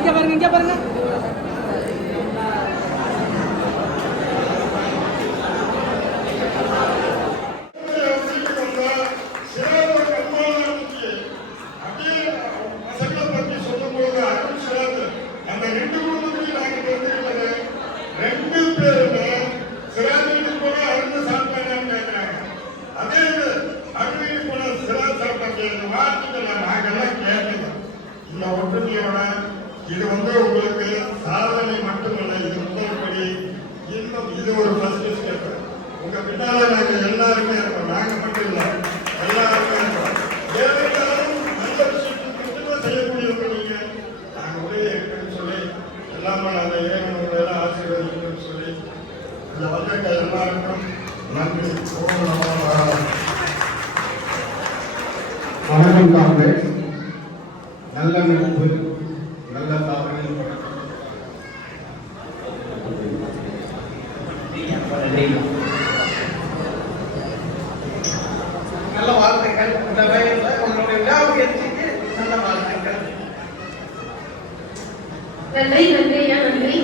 இங்கே பாருங்க. இது உங்களுக்கு சாதனை மட்டுமல்ல, இது முதல்படி. இன்னும் இது ஒரு ஃபர்ஸ்ட் ஸ்டெப். உங்க பின்னால நாங்க எல்லாருமே இருக்கோம். நாங்க மட்டும் இல்லை, எல்லாருமே இருக்கோம். ஏதாவது நல்ல விஷயத்துக்கு மட்டுமே செய்யக்கூடியவங்க நீங்க. நாங்க ஒரே இருக்குன்னு சொல்லி எல்லாமே அந்த இறைவனோட ஆசீர்வதிக்கணும்னு சொல்லி இந்த வந்திருக்க எல்லாருக்கும் நன்றி. வணக்கம் காங்கிரஸ். நல்ல நட்பு, நல்ல சாதனை, நல்ல வாழ்த்துக்கள். இந்த வயதில் உங்களுடைய விடாமுயற்சிக்கு நல்ல வாழ்த்துக்கள். நன்றி நன்றி நன்றி.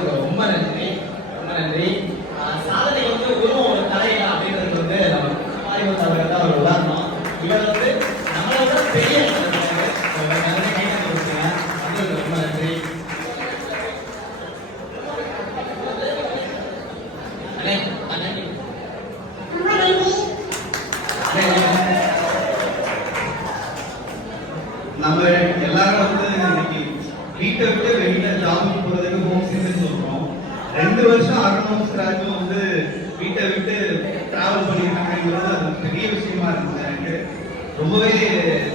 ரொம்ப நன்றி, ரொம்ப நன்றி. சாதனை வெறும் ஒரு கலையா அப்படின்றது அவர்கள் தான் ஒரு உதாரணம். இவர் நம்மளோட பெரிய ரொம்ப நன்றி. நம்ம எல்லாரும் இன்னைக்கு வீட்டை விட்டு வெளியில ஜாபுக்கு போறதுக்கு ஹோம் சிக்னு சொல்றோம். 2 வருஷம் ஆகணும் ஸ்கிராச்சும் வீட்டை விட்டு டிராவல் பண்ணிருக்காங்கிறது அது பெரிய விஷயமா இருந்தது. எனக்கு ரொம்பவே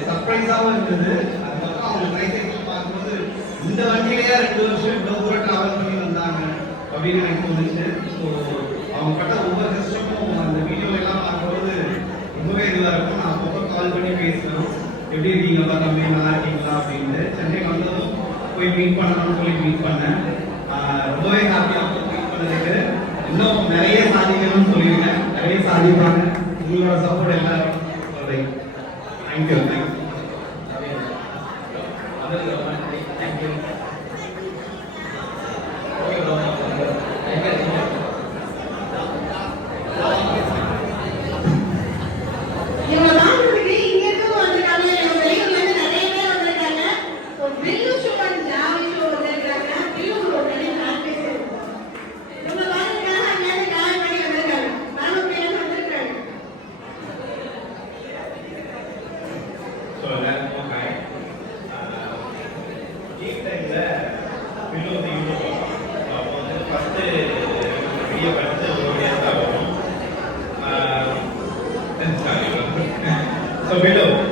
சர்ப்ரைஸாகவும் இருந்தது. அதுக்கப்புறம் அவங்க ட்ரைசைக்கிள் பார்க்கும்போது இந்த வண்டியிலேயே 2 வருஷம் இவ்வளோ தூரம் டிராவல் பண்ணி வந்தாங்க அப்படின்னு எனக்கு தோணுச்சு. ஸோ அவங்க பட்ட ஒவ்வொரு கஷ்டமும் அந்த வீடியோ எல்லாம் பார்க்கும்போது ரொம்பவே இதுவாக இருக்கும். நான் அப்பப்போ கால் பண்ணி பேசுவேன், எப்படி இருக்கீங்களா தம்பி, நல்லா இருக்கீங்களா அப்படின்னு. சென்னை வந்ததும் போய் மீட் பண்ணணும்னு சொல்லி மீட் பண்ணேன். ரொம்பவே ஹாப்பியாக மீட் பண்ணதுக்கு. இன்னும் நிறைய சாதிக்கணும்னு சொல்லியிருக்கேன், நிறைய சாதிப்பாங்க. உங்களோட சப்போர்ட் எல்லாரும் சொல்றேன். தேங்க்யூ. தேங்க்யூ.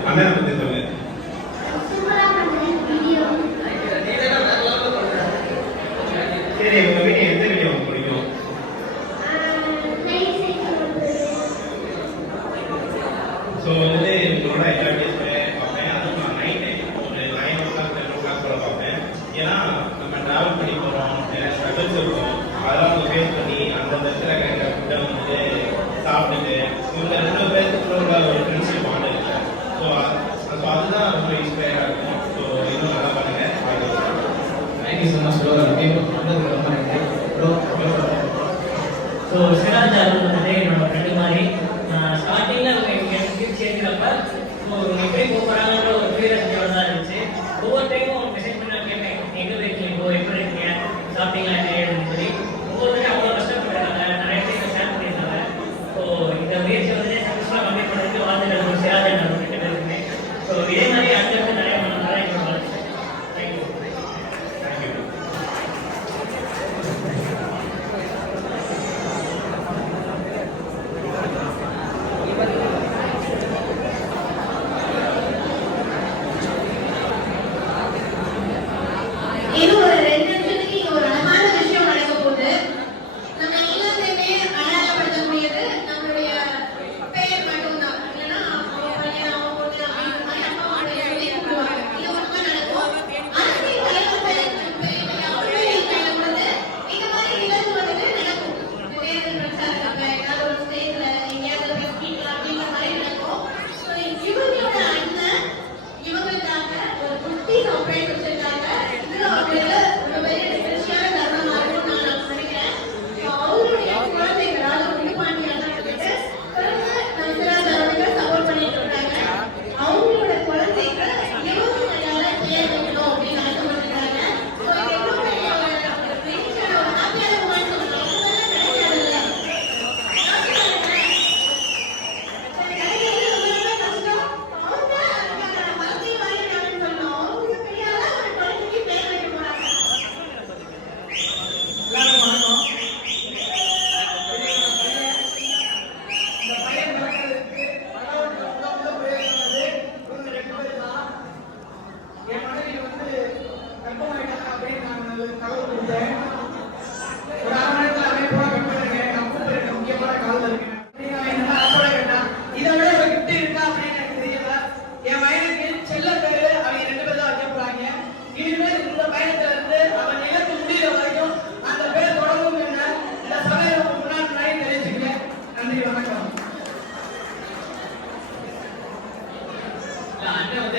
அண்ணனை பத்தி சொல்லு. சரி, உங்க வீட்டு எந்த வீடியோ பிடிக்கும்? ஸோ உங்களோட எல்லா வீடியோஸுமே பார்ப்பேன். அதுவும் நான் நைட் ஒரு 9 o'clock 10 o'clock கூட பார்ப்பேன். ஏன்னா நம்ம டிராவல் பண்ணி போகிறோம், ஸ்ட்ரகிள்ஸ் இருக்கும், அதெல்லாம் ஃபேஸ் பண்ணி அந்தந்த இடத்துல கிடைக்கிற ஃபுட்டை சாப்பிட்டுட்டு இவங்க 2 பேருக்குள்ள ஒரு ஃப்ரெண்ட்ஷிப் ஆனது. ஸோ அதுதான் ரொம்ப இன்ஸ்பயராக இருக்கும். ஸோ இன்னும் நல்லா பண்ணுங்க. Thank you so much bro. வந்ததுக்கு ரொம்ப நன்றி ப்ரோ. ஸோ சிராஜ் அவர்கள் என்னோட ஃப்ரெண்டு மாதிரி ஸ்டார்டிங்கில் எனக்கு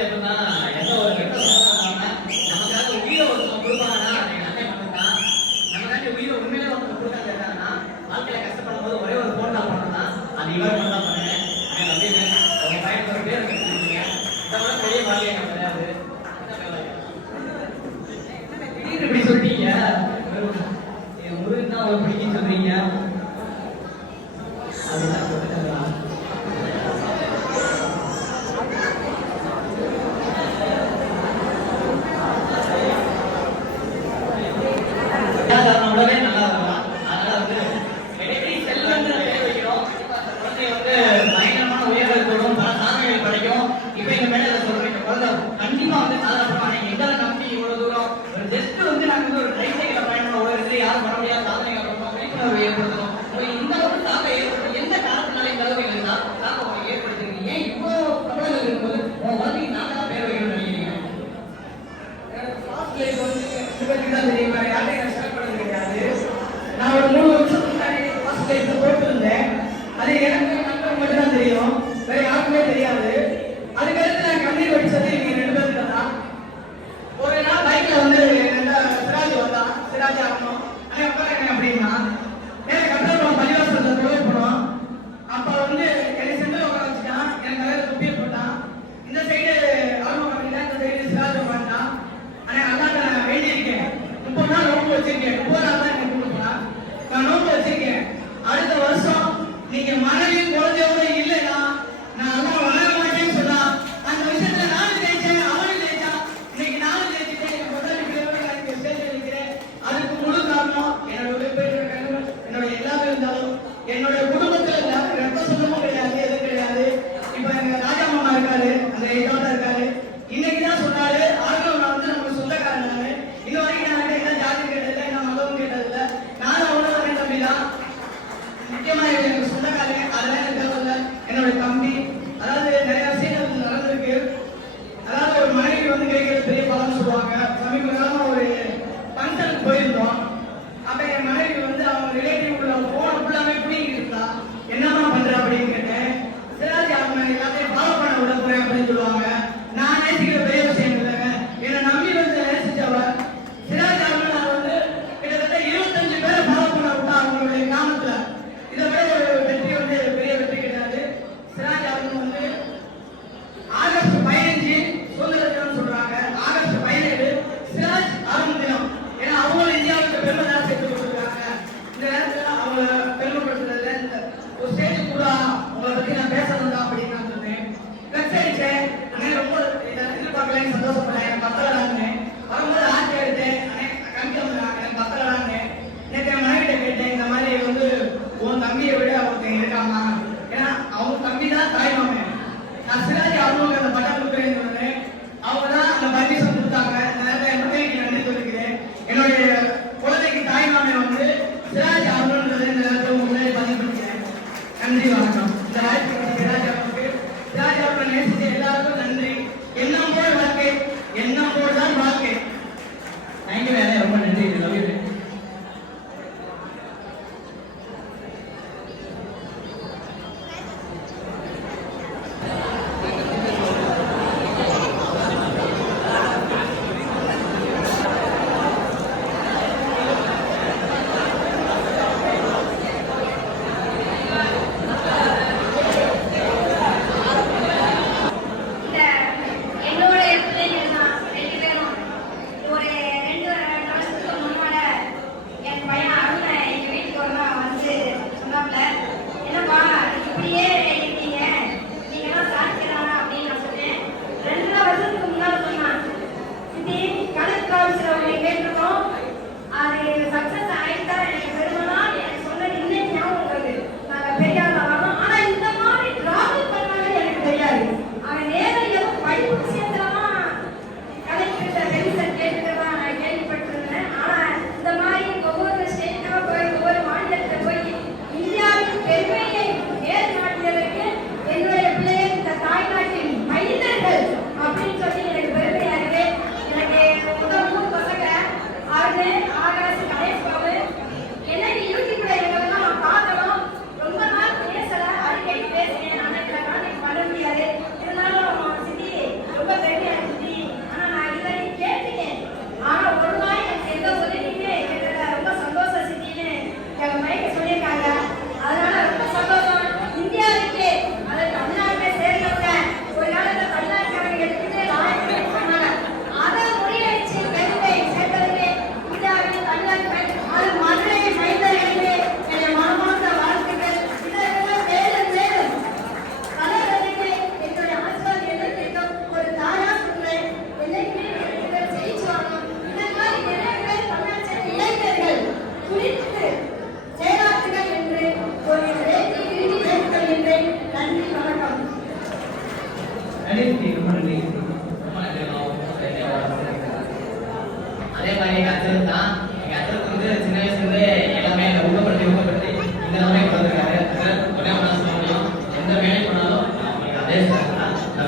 எப்படின்னா எந்த ஒரு கெட்ட சம்பவம் நமக்காக உயிரை ஒருத்தவங்க கொடுப்பாங்கன்னா எங்க அண்ணன் மட்டும்தான். நமக்காக உயிரை உண்மையிலே ஒருத்தவங்க கொடுக்காது இருக்காங்கன்னா வாழ்க்கையில கஷ்டப்படும் போது ஒரே ஒரு போன் தான் பண்ணணும்னா அது இவர் மட்டும் தான் பண்ணுங்க. அப்படின்னு உங்க பையன் ஒரு பேர் வச்சிருக்கீங்க. இதை விட பெரிய வாழ்க்கை எனக்கு கிடையாது. திடீர்னு இப்படி சொல்லிட்டீங்க. முருகன் தான் அவரை பிடிக்குன்னு சொல்றீங்க. அதுதான் சொல்லிட்டேன். நம்மளவே நல்லா இருக்கலாம். அதனால வந்து இடைவெளி செல்வன்ற பெயர் வைக்கிறோம். குழந்தை வந்து பயங்கரமான உயர்வுகள் தொடும், பல சாதனைகள் படைக்கும். இப்ப எங்க மேல இதை சொல்றீங்க குழந்தை கண்டிப்பா வந்து சாதனை பண்ணுவாங்க. எங்களை நம்பி இவ்வளவு தூரம் ஒரு ஜஸ்ட் வந்து நாங்க வந்து ஒரு ட்ரைசைக்கிள் பயணம் ஓடுறது யாரும் பண்ண முடியாத சாதனைகள் பண்ணுவோம். விழிப்புணர்வு ஏற்படுத்தணும். இந்த அளவுக்கு தாக்கம் ஏற்படுத்தும். எந்த காரணத்தினால இந்த அளவுக்கு எங்களுக்கு தாக்கம் ஏற்படுத்துறீங்க? ஏன் இவ்வளவு பிரபலங்கள் இருக்கும்போது உங்க குழந்தைக்கு நாங்க தான் பேர் வைக்கணும்னு நினைக்கிறீங்க? நான் ஒரு 3 வருஷத்துக்கு முன்னாடி ஃபர்ஸ்ட் லைஃப் போட்டிருந்தேன். அது எனக்கு நண்பர் மட்டும் தான் தெரியும், வேற யாருக்குமே தெரியாது. அதுக்கடுத்து நான் கண்ணீர் வடிச்சது இவங்க 2 பேருக்கு தான். ஒரு நாள் பைக்ல வந்து சிராஜ் வந்தான். சிராஜ் ஆகணும் ஆனால் உட்காருங்க அப்படின்னா எனக்கு கட்டணம் பள்ளிவாசல் தொழில் போனோம். அப்ப வந்து என்னை சென்டர் உட்கார வச்சுட்டான். எனக்கு தலையில துப்பியை போட்டான். இந்த சைடு ஆர்வம் அப்படின்னா இந்த சைடு சிராஜ் உட்காந்துட்டான். ஆனால் அதான் நான் வேண்டியிருக்கேன். 30 நாள் நோம்பு வச்சிருக்கேன். 30 நாள் தான் எனக்கு கொடுக்கலாம். நான் நோம்பு வச்சிருக்கேன். அடுத்த வருஷம் நீங்க மனைவி குழந்தையோட இல்லைன்னா நான் அதான் வளர மாட்டேன்னு சொன்னா அந்த விஷயத்துல நானும் ஜெயிச்சேன், அவனும் ஜெயிச்சான். இன்னைக்கு நானும் ஜெயிச்சுட்டேன். என் முதல் எனக்கு ஸ்டேஜ் இருக்கிறேன். அதுக்கு முழு காரணம் என்னோட உடற்பயிற்சி கண்கள், என்னோட எல்லாமே இருந்தாலும் என்னோட குடும்பத்துல ரத்த சொந்தமும் கிடையாது, எதுவும் கிடையாது. இப்ப எங்க ராஜா மாமா இருக்காரு, அந்த இதோட இருக்காரு. இன்னைக்கு தான் சொன்னாரு ஆர்வம் வந்து நமக்கு சொந்தக்காரன். நானு இது வரைக்கும் நான் என்ன ஜாதி கேட்டதில்லை, என்ன மதமும் கேட்டதில்லை. நானும் அவ்வளோ தம்பிதான். முக்கியமா எனக்கு சொந்தக்காரங்க அதெல்லாம் எனக்கு தேவையில்லை. என்னோட தம்பி, அதாவது நிறைய விஷயங்கள் நடந்திருக்கு. அதாவது ஒரு மனைவி வந்து கிடைக்கிறது பெரிய பலன்னு சொல்லுவாங்க. சமீப காலமா ஒரு ஃபங்க்ஷனுக்கு போயிருந்தோம். அப்ப என் மனைவி வந்து அவங்க ரிலேட்டிவ் உள்ள போன ஃபுல்லாமே பிடிங்கிட்டு இருந்தா. என்னமா பண்ற அப்படின்னு கேட்டேன். சிராஜ் அவங்க எல்லாத்தையும் ஃபாலோ பண்ண விட போறேன் அப்படின்னு சொல்லுவாங்க. நான் நேசிக்கிற பெரிய விஷயம் இல்லைங்க. என்னை நம்பி வந்து நேசிச்சவ சிராஜ் அவங்க வந்து கிட்டத்தட்ட 25 பேரை ஃபாலோ பண்ண விட்டா அவங்களுடைய கிராமத்துல. இதை விட ஒரு வெற்றி வந்து பெரிய வெற்றி கிடையாது. சிராஜ் அவங்க வந்து ஆகஸ்ட் 15 சுதந்திர தினம் சொல்றாங்க. ஆகஸ்ட் 17 சிராஜ் ஆரம்ப தினம். ஏன்னா அவங்களும் இந்தியாவுக்கு பெருமை தான் சேர்த்து கொடுத்துருக்காங்க. இந்த நேரத்துல அவங்க பெருமைப்படுத்துறதுல இந்த ஒரு ஸ்டேஜ் கூட உங்களை பத்தி நான் பேசணும் தான் அப்படின்னு நான் சொன்னேன். கச்சரிச்சேன். ரொம்ப எதிர்பார்க்கல, சந்தோஷப்பட்டேன். எனக்கு பத்தலான்னு வரும்போது ஆட்சி எடுத்தேன். எனக்கு பத்தலான்னு நேற்று என் மனைவிட்ட கேட்டேன். இந்த மாதிரி வந்து உன் தம்பியை விட ஒருத்தன் இருக்காமா? ஏன்னா அவங்க தம்பி தான் தாய் மாமன். நான் சிராஜ் அவங்களுக்கு அந்த பட்டம் கொடுக்குறேன்னு சொன்னேன். அவங்க தான் அந்த பர்மிஷன் கொடுத்தாங்க. இந்த நேரத்தில் என் பிள்ளைக்கு நன்றி சொல்லிக்கிறேன். என்னுடைய குழந்தைக்கு தாய் மாமன் வந்து சிராஜ் அவங்கன்றது இந்த நேரத்தில் உங்களுக்கு பதிவு பண்ணிக்கிறேன். நன்றி, வணக்கம். இந்த வாய்ப்பு சிராஜ் அவங்களுக்கு, சிராஜ் அவர்களை நேசித்த எல்லாருக்கும் நன்றி. எண்ணம் போல் வாழ்க்கை, எண்ணம் போல் தான் வாழ்க்கை. தேங்க்யூ வேலை, ரொம்ப நன்றி. Love you. இந்த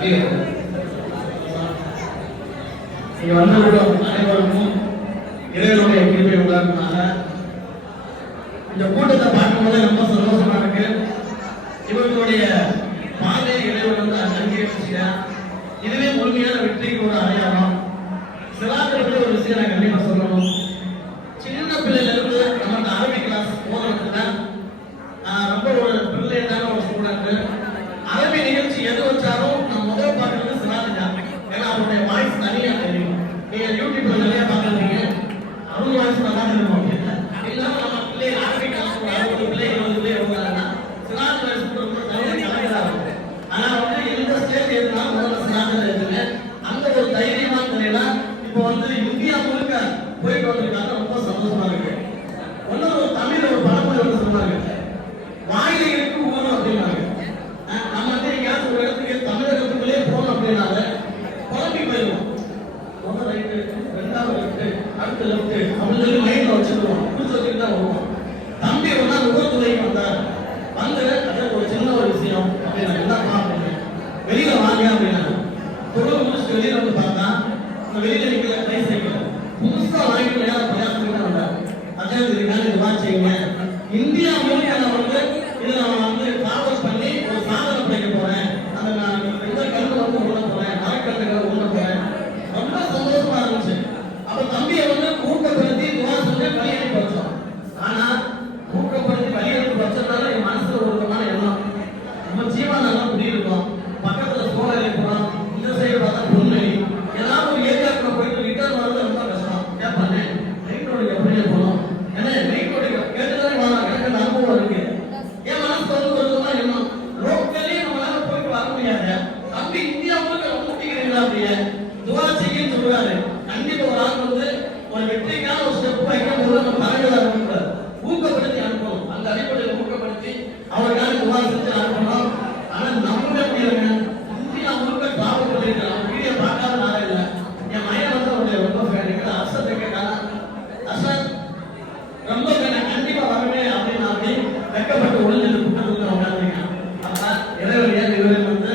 இங்க வந்திருக்கும் அனைவருக்கும் இறைவனுடைய கிருபை உண்டாக்குனாங்க. இந்த கூட்டத்தை பார்க்கும்போது ரொம்ப சந்தோஷமா இருக்கு. இவர்களுடைய பாதை இறைவன் வந்து அங்கீகரிச்சுட்டேன். இதுவே முழுமையான வெற்றிக்கு ஒரு அடையாளம். சிலாக்கள் ஒரு விஷயம் நான் கண்டிப்பா சொல்லணும். சின்ன பிள்ளைல இருந்து நம்ம அந்த அரபி கிளாஸ் போகிறதுல ரொம்ப ஒரு பிரில்லியண்டான ஒரு ஸ்டூடெண்ட். அரபி நிகழ்ச்சி எது வச்சாலும் நான் முதல் பார்க்கறது சிலாக் தான். ஏன்னா அவருடைய வாய்ஸ் தனியா தெரியும். நீங்க யூடியூப்ல நிறைய பார்க்கறீங்க, அவங்க வாய்ஸ் நல்லா இருக்கும். இல்லாம நம்ம பிள்ளை அரபி கிளாஸ் 60 பிள்ளை 20 பிள்ளை வருவாங்கன்னா சிலாக் வாய்ஸ் ரொம்ப தனியா கலந்தா இருக்கும். ஆனா வந்து எந்த ஸ்டேஜ் இருந்தாலும் முதல்ல சிலாக்ல இருக்குங்க. அந்த ஒரு தைரியமா தெரியல. இப்போ வந்து இந்தியா முழுக்க போயிட்டு வந்திருக்காங்க. ரொம்ப சந்தோஷமா இருக்கு. ஒன்னும் ஒரு தமிழ் ஒரு பழமொழி வந்து சொன்னாங்க, வாயில இருக்கு ஊரும் அப்படின்னாங்க. நம்ம வந்து எங்கேயாவது ஒரு இடத்துக்கு தமிழகத்துக்குள்ளே போனோம் அப்படின்னால குழம்பி போயிடுவோம். முதல் ரைட்டு, ரெண்டாவது லெஃப்ட், அடுத்த லெஃப்ட் அப்படின்னு சொல்லி மைண்ட்ல வச்சுருவோம். புடிச்சு வச்சுட்டு தான் வருவோம். தம்பி ஒரு நாள் உருவத்துறைக்கு வந்தார். வந்து அது ஒரு சின்ன ஒரு விஷயம் அப்படின்னு என்ன பார்ப்பேன், வெளியில வாங்க அப்படின்னா தொழில் முடிச்சுட்டு வெளியில வந்து பார்த்தா அந்த வெளியில நிற்கல கை சைக்கிள் புதுசா வாங்கிட்டு நேரம் பிரயாசம் வந்தார். அதே இதுக்கான இது வாங்கிங்க இந்தியா முழுக்க நான் வந்து இதை நான் வந்து டிராவல் பண்ணி ஒரு சாதனை படைக்க போறேன். அந்த நான் இந்த கல்லு வந்து உள்ள போறேன், மரக்கட்டுகள் உள்ள போறேன். ரொம்ப சந்தோஷமா இருந்துச்சு. அப்ப தம்பியை வந்து ஊக்கப்படுத்தி துவா சொல்லி வழி அனுப்பி வச்சோம். ஆனா ஊக்கப்படுத்தி வழி அனுப்பி வச்சதுனால என் மனசுல ஒரு விதமான எண்ணம், நம்ம ஜீவனெல்லாம் குடியிருக்கோம், பக்கத்துல சோழலை போறோம், இந்த சைடு பார்த்தா பொன்மணி, ஏதாவது ஒரு ஏரியாக்குள்ள போயிட்டு ரிட்டர்ன் வரது ரொம்ப கஷ்டம். கேட்பானே மெயின் ரோடு எப்படியே போகணும், ஏன்னா மெயின் ரோடு கேட்டுதான் வரலாம். எனக்கு அந்த அனுபவம் இருக்கு. என் மனசுல வந்து ஒரு விதமான எண்ணம், லோக்கலே நம்மளால போயிட்டு வர முடியாது. தம்பி இந்தியா முழுக்க ஊட்டிக்கிறீங்களா அப்படியே துவா செய்யன்னு சொல்றாரு. கண்டிப்பா ஒரு ஆள் வந்து ஒரு வெற்றிக்கான ஒரு ஸ்டெப் வைக்கும் போது நம்ம தலைவராக இருக்கிறார். ஊக்கப்படுத்தி அனுப்பணும். அந்த அடிப்படையில் ஊக்கப்படுத்தி அவருக்கான துவா செஞ்சு அனுப்பணும். ஆனா நம்பவே முடியலங்க. இந்தியா முழுக்க டிராவல் பண்ணிருக்கலாம். வீடியோ பார்க்காத நாளே இல்லை. என் மையம் வந்து அவருடைய ரொம்ப ஃபேன். அசத்தை கேட்டாங்க, அசத் ரொம்ப நான் கண்டிப்பா வரவே அப்படின்னு அப்படி வெக்கப்பட்டு ஒளிஞ்சது புத்தகத்துல உட்காந்துங்க. அப்ப இறைவன் இறைவன் வந்து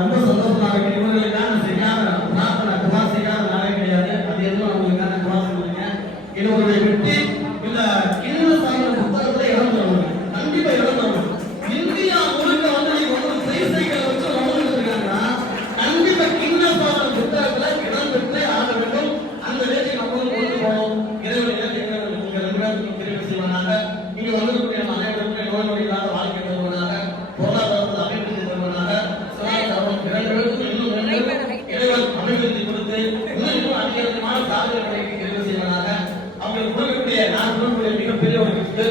ரொம்ப சந்தோஷமா இருக்கு. இவர்களுக்கான செய்யாத பிரார்த்தனை துவா செய்யாத நாளே கிடையாது. அது எதுவும் அவங்களுக்கான துவா சொல்லுங்க. இவருடைய வெற்றி இந்த கிண்ண சாதன புத்தகத்துல இடம் தருவாங்க. கண்டிப்பா இடம் தருவாங்க. இந்தியா முழுக்க வந்து நீங்க வந்து சைக்கிளை வச்சு வளர்ந்துட்டு இருக்காங்கன்னா கண்டிப்பா கிண்ண சாதன புத்தகத்துல இடம் பெற்று ஆக வேண்டும். அந்த வேலையை நம்மளும் கொண்டு போகணும். இறைவன் நீங்க 2 பேருக்கும் தெரிவு செய்வாங்க. நீங்க வந்திருக்கக்கூடிய அனைவருக்கும் நோய் நொடி இல்லாத வாழ்க்கை தருவனாக, பொருளாதாரத்தில் அபிவிருத்தி தருவனாக, இறைவன் அபிவிருத்தி கொடுத்து இன்னும் அதிகமான சாதனைகளை தெரிவு செய்வனாக. அவங்களுக்கு கொடுக்கக்கூடிய நான் கொடுக்கக்கூடிய மிகப்பெரிய ஒரு கிஃப்ட்